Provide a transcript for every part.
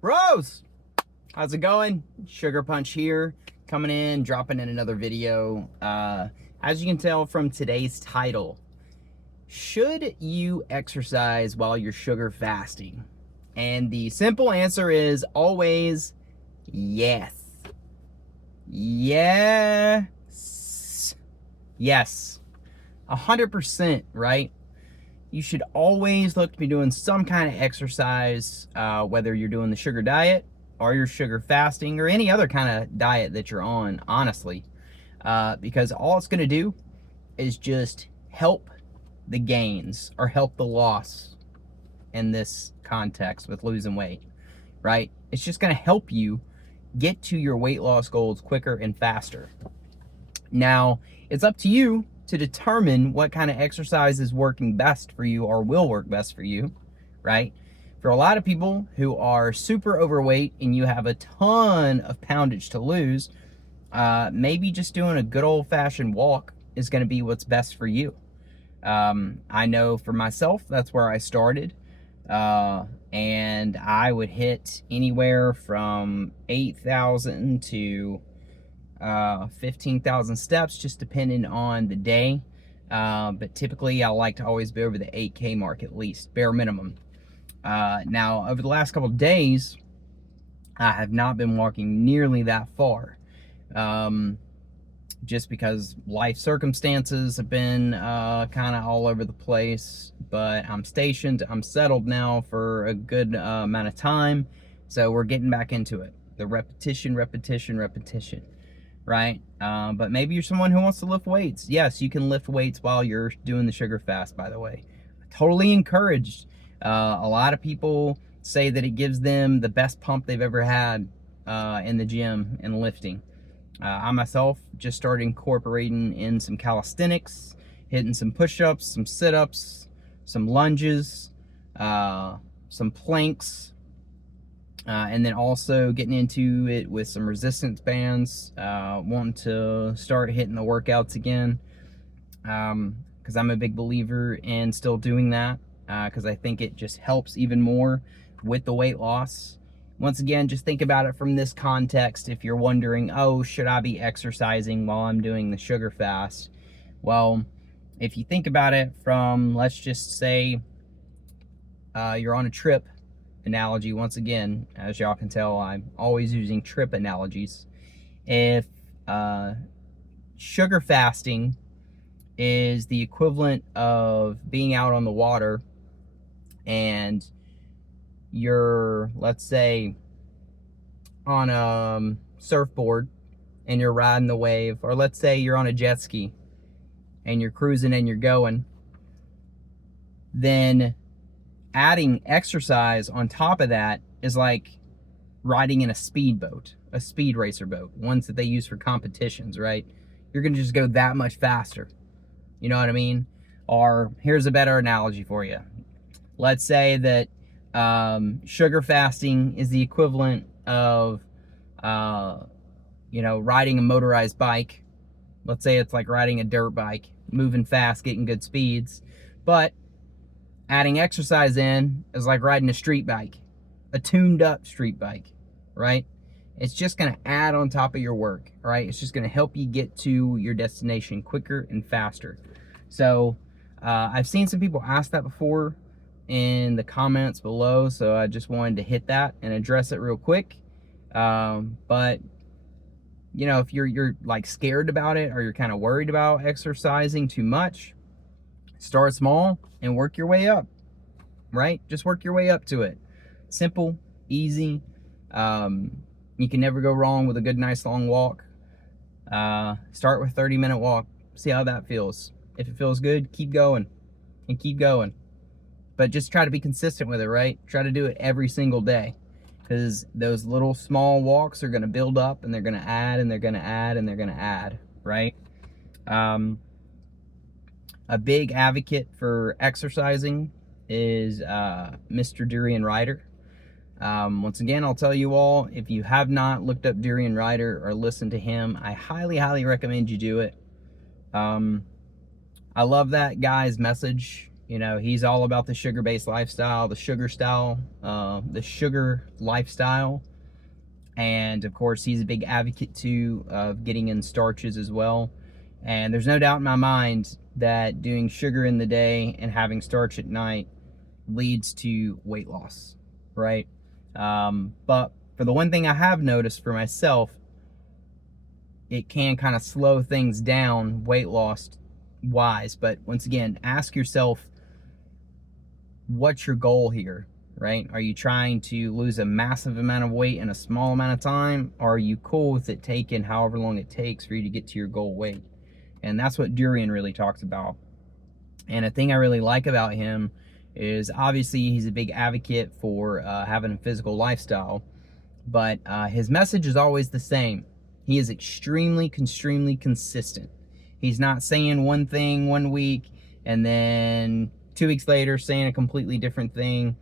Bros, how's it going? Sugar Punch here, coming in, dropping in another video. As you can tell from today's title, should you exercise while you're sugar fasting? And the simple answer is always yes. Yes. Yes. 100%, right? You should always look to be doing some kind of exercise, whether you're doing the sugar diet or you're sugar fasting or any other kind of diet that you're on, honestly. Because all it's going to do is just help the gains or help the loss in this context with losing weight, right? It's just going to help you get to your weight loss goals quicker and faster. Now, it's up to you to determine what kind of exercise is working best for you or will work best for you, right? For a lot of people who are super overweight and you have a ton of poundage to lose, maybe just doing a good old-fashioned walk is going to be what's best for you. I know for myself, that's where I started. And I would hit anywhere from 8,000 to 15,000 steps, just depending on the day. But typically I like to always be over the 8K mark at least, bare minimum. Now, over the last couple of days, I have not been walking nearly that far. Just because life circumstances have been kind of all over the place, but I'm stationed, I'm settled now for a good amount of time, so we're getting back into it. The repetition, right? But maybe you're someone who wants to lift weights. Yes, you can lift weights while you're doing the sugar fast, by the way. Totally encouraged. A lot of people say that it gives them the best pump they've ever had in the gym and lifting. I myself just started incorporating in some calisthenics, hitting some push-ups, some sit-ups, some lunges, some planks, and then also getting into it with some resistance bands, wanting to start hitting the workouts again, because I'm a big believer in still doing that, because I think it just helps even more with the weight loss. Once again, just think about it from this context. If you're wondering, oh, should I be exercising while I'm doing the sugar fast? Well, if you think about it from, let's just say, you're on a trip analogy. Once again, as y'all can tell, I'm always using trip analogies. If sugar fasting is the equivalent of being out on the water and you're, let's say, on a surfboard and you're riding the wave, or let's say you're on a jet ski and you're cruising and you're going, then adding exercise on top of that is like riding in a speedboat, a speed racer boat, ones that they use for competitions, right? You're gonna just go that much faster. You know what I mean? Or here's a better analogy for you. Let's say that sugar fasting is the equivalent of, riding a motorized bike. Let's say it's like riding a dirt bike, moving fast, getting good speeds. But adding exercise in is like riding a street bike, a tuned up street bike, right? It's just going to add on top of your work, right? It's just going to help you get to your destination quicker and faster. So I've seen some people ask that before in the comments below, so I just wanted to hit that and address it real quick. But if you're like scared about it, or you're kind of worried about exercising too much, start small and work your way up, right? Just work your way up to it. Simple, easy. You can never go wrong with a good, nice long walk. Start with 30-minute walk. See how that feels. If it feels good, keep going and keep going. But just try to be consistent with it, right? Try to do it every single day, because those little small walks are going to build up, and they're going to add, and they're going to add, and they're going to add, right? A big advocate for exercising is Mr. Durian Ryder. Once again, I'll tell you all, if you have not looked up Durian Ryder or listened to him, I highly recommend you do it. I love that guy's message. You know, he's all about the sugar-based lifestyle, the sugar lifestyle. And of course, he's a big advocate too of getting in starches as well. And there's no doubt in my mind that doing sugar in the day and having starch at night leads to weight loss, right? But for the one thing I have noticed for myself, it can kind of slow things down weight loss wise. But once again, ask yourself, what's your goal here, right? Are you trying to lose a massive amount of weight in a small amount of time? Or are you cool with it taking however long it takes for you to get to your goal weight? And that's what Durian really talks about. And a thing I really like about him is obviously he's a big advocate for having a physical lifestyle, but his message is always the same. He is extremely consistent. He's not saying one thing one week and then 2 weeks later saying a completely different thing.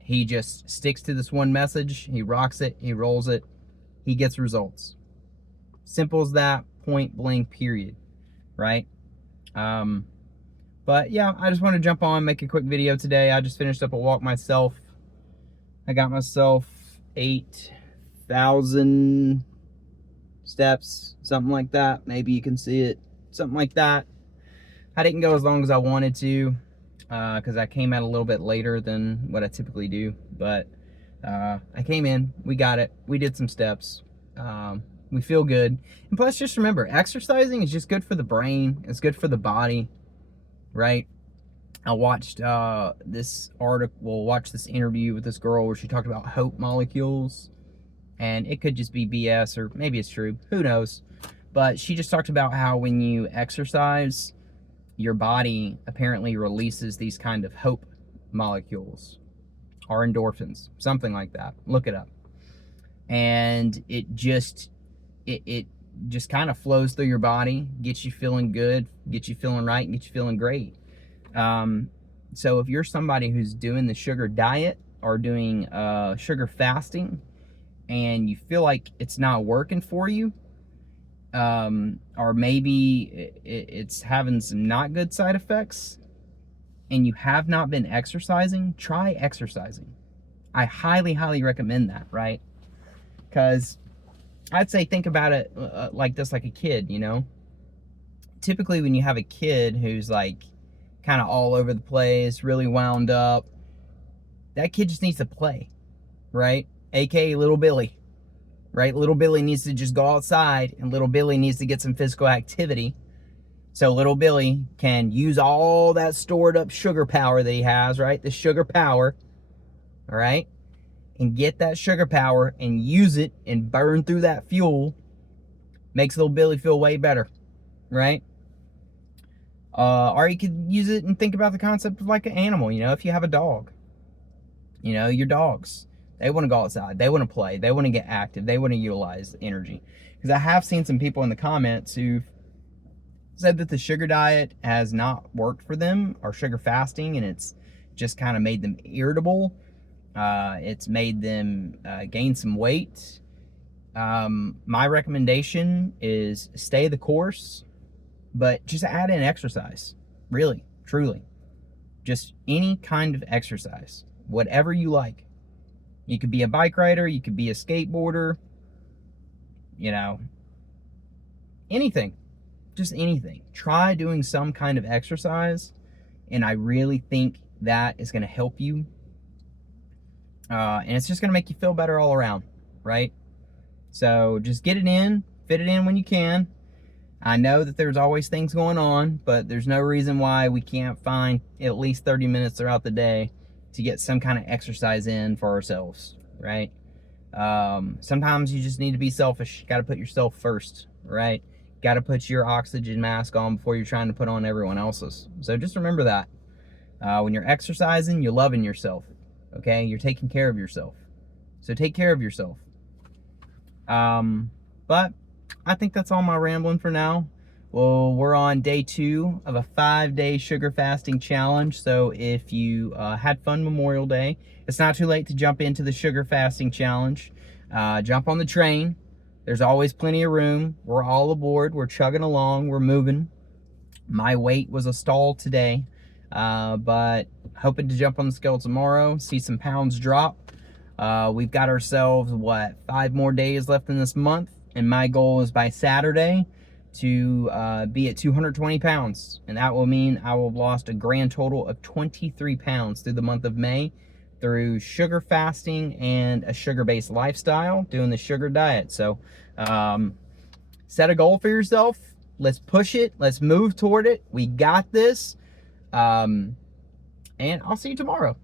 He just sticks to this one message. He rocks it. He rolls it. He gets results. Simple as that, point blank, period. Right? But yeah, I just want to jump on, make a quick video today. I just finished up a walk myself. I got myself 8,000 steps, something like that. Maybe you can see it, something like that. I didn't go as long as I wanted to because I came out a little bit later than what I typically do. But I came in, we got it, we did some steps. We feel good. And plus, just remember, exercising is just good for the brain. It's good for the body, right? I watched this interview with this girl where she talked about hope molecules. And it could just be BS, or maybe it's true. Who knows? But she just talked about how when you exercise, your body apparently releases these kind of hope molecules, or endorphins, something like that. Look it up. And it just kind of flows through your body, gets you feeling good, gets you feeling right, and gets you feeling great. So if you're somebody who's doing the sugar diet or doing sugar fasting, and you feel like it's not working for you, or maybe it's having some not good side effects, and you have not been exercising, try exercising. I highly recommend that, right? Because I'd say think about it like this, like a kid, you know? Typically when you have a kid who's like kind of all over the place, really wound up, that kid just needs to play, right? AKA little Billy, right? Little Billy needs to just go outside, and little Billy needs to get some physical activity so little Billy can use all that stored up sugar power that he has, right? The sugar power, all right? And get that sugar power and use it and burn through that fuel. Makes little Billy feel way better, right? Or you could use it and think about the concept of like an animal, you know, if you have a dog. You know, your dogs, they want to go outside, they want to play, they want to get active, they want to utilize energy. Because I have seen some people in the comments who said that the sugar diet has not worked for them, or sugar fasting, and it's just kind of made them irritable. It's made them gain some weight. My recommendation is stay the course, but just add in exercise. Really, truly. Just any kind of exercise, whatever you like. You could be a bike rider, you could be a skateboarder, you know, anything. Just anything. Try doing some kind of exercise, and I really think that is going to help you. And it's just going to make you feel better all around, right? So just get it in, fit it in when you can. I know that there's always things going on, but there's no reason why we can't find at least 30 minutes throughout the day to get some kind of exercise in for ourselves, right? Sometimes you just need to be selfish. You got to put yourself first, right? Got to put your oxygen mask on before you're trying to put on everyone else's. So just remember that. When you're exercising, you're loving yourself, okay? You're taking care of yourself. So take care of yourself. But I think that's all my rambling for now. Well, we're on day 2 of a 5-day sugar fasting challenge. So if you had fun Memorial Day, it's not too late to jump into the sugar fasting challenge. Jump on the train. There's always plenty of room. We're all aboard. We're chugging along. We're moving. My weight was a stall today, but hoping to jump on the scale tomorrow, see some pounds drop. We've got ourselves, what, 5 more days left in this month, and my goal is by Saturday to be at 220 pounds, and that will mean I will have lost a grand total of 23 pounds through the month of May through sugar fasting and a sugar-based lifestyle, doing the sugar diet. So set a goal for yourself. Let's push it. Let's move toward it. We got this. And I'll see you tomorrow.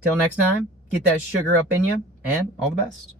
Till next time, get that sugar up in you, and all the best.